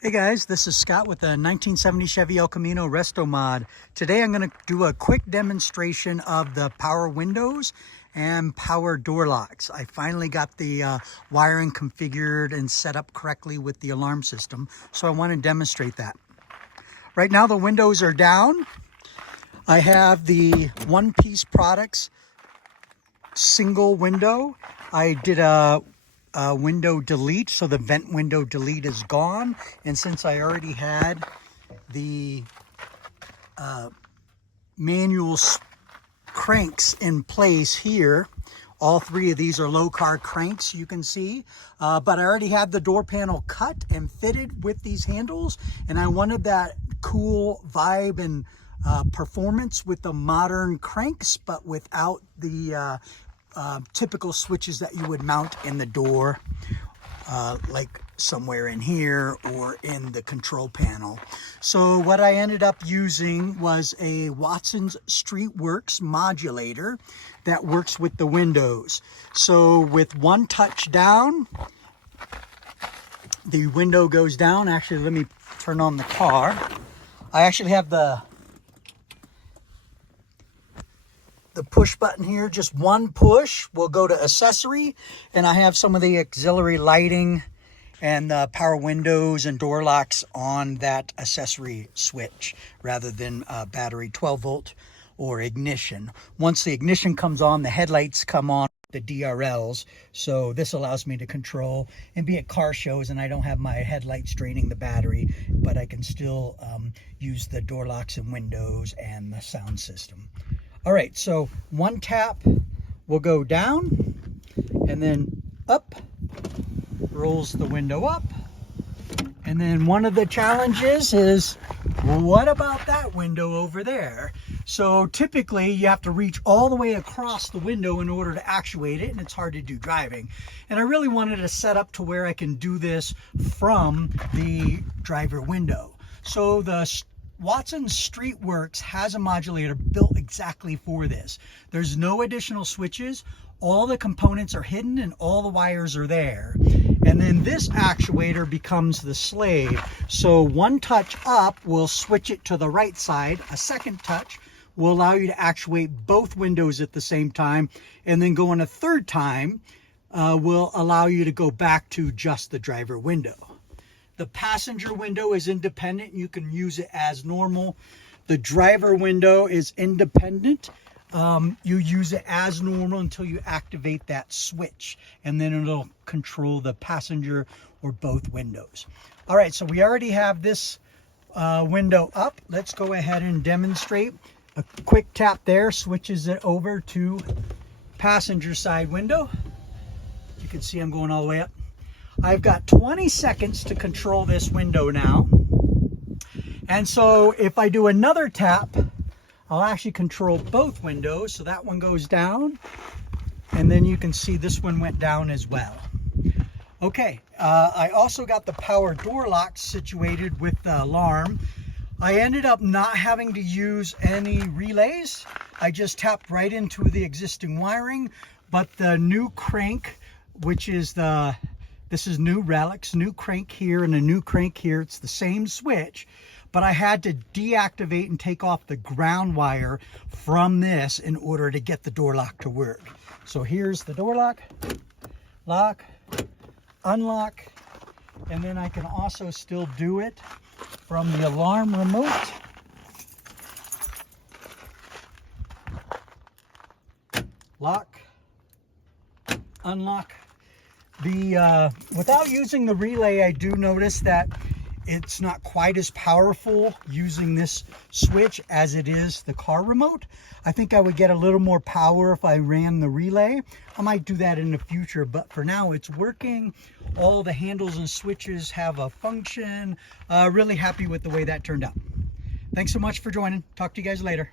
Hey guys, this is Scott with the 1970 Chevy El Camino Restomod. Today I'm going to do a quick demonstration of the power windows and power door locks. I finally got the wiring configured and set up correctly with the alarm system, so I want to demonstrate that. Right now the windows are down. I have the One Piece Products single window. I did a window delete, so the vent window delete is gone, and since I already had the manual cranks in place here, all three of these are low car cranks, you can see, but I already had the door panel cut and fitted with these handles, and I wanted that cool vibe and performance with the modern cranks, but without the typical switches that you would mount in the door, like somewhere in here or in the control panel. So what I ended up using was a Watson's Streetworks modulator that works with the windows. So with one touch down, the window goes down. Actually, let me turn on the car. I actually have the push button here. Just one push will go to accessory, and I have some of the auxiliary lighting and the power windows and door locks on that accessory switch rather than battery 12 volt or ignition. Once the ignition comes on, the headlights come on, the DRLs, so this allows me to control and be at car shows, and I don't have my headlights draining the battery, but I can still use the door locks and windows and the sound system. All right, so one tap will go down, and then up, rolls the window up. And then one of the challenges is, what about that window over there? So typically you have to reach all the way across the window in order to actuate it, and it's hard to do driving. And I really wanted to set up to where I can do this from the driver window. So the Watson's Streetworks has a modulator built exactly for this. There's no additional switches. All the components are hidden and all the wires are there. And then this actuator becomes the slave. So one touch up will switch it to the right side. A second touch will allow you to actuate both windows at the same time. And then going a third time will allow you to go back to just the driver window. The passenger window is independent. You can use it as normal. The driver window is independent. You use it as normal until you activate that switch, and then it'll control the passenger or both windows. All right, so we already have this window up. Let's go ahead and demonstrate. A quick tap there switches it over to passenger side window. You can see I'm going all the way up. I've got 20 seconds to control this window now. And so if I do another tap, I'll actually control both windows. So that one goes down, and then you can see this one went down as well. Okay, I also got the power door locks situated with the alarm. I ended up not having to use any relays. I just tapped right into the existing wiring, but the new crank, which is this is Nu-Relics, new crank here and a new crank here. It's the same switch, but I had to deactivate and take off the ground wire from this in order to get the door lock to work. So here's the door lock, lock, unlock, and then I can also still do it from the alarm remote. Lock, unlock. Without using the relay, I do notice that it's not quite as powerful using this switch as it is the car remote. I think I would get a little more power if I ran the relay. I might do that in the future, but for now it's working. All the handles and switches have a function. Really happy with the way that turned out. Thanks so much for joining. Talk to you guys later.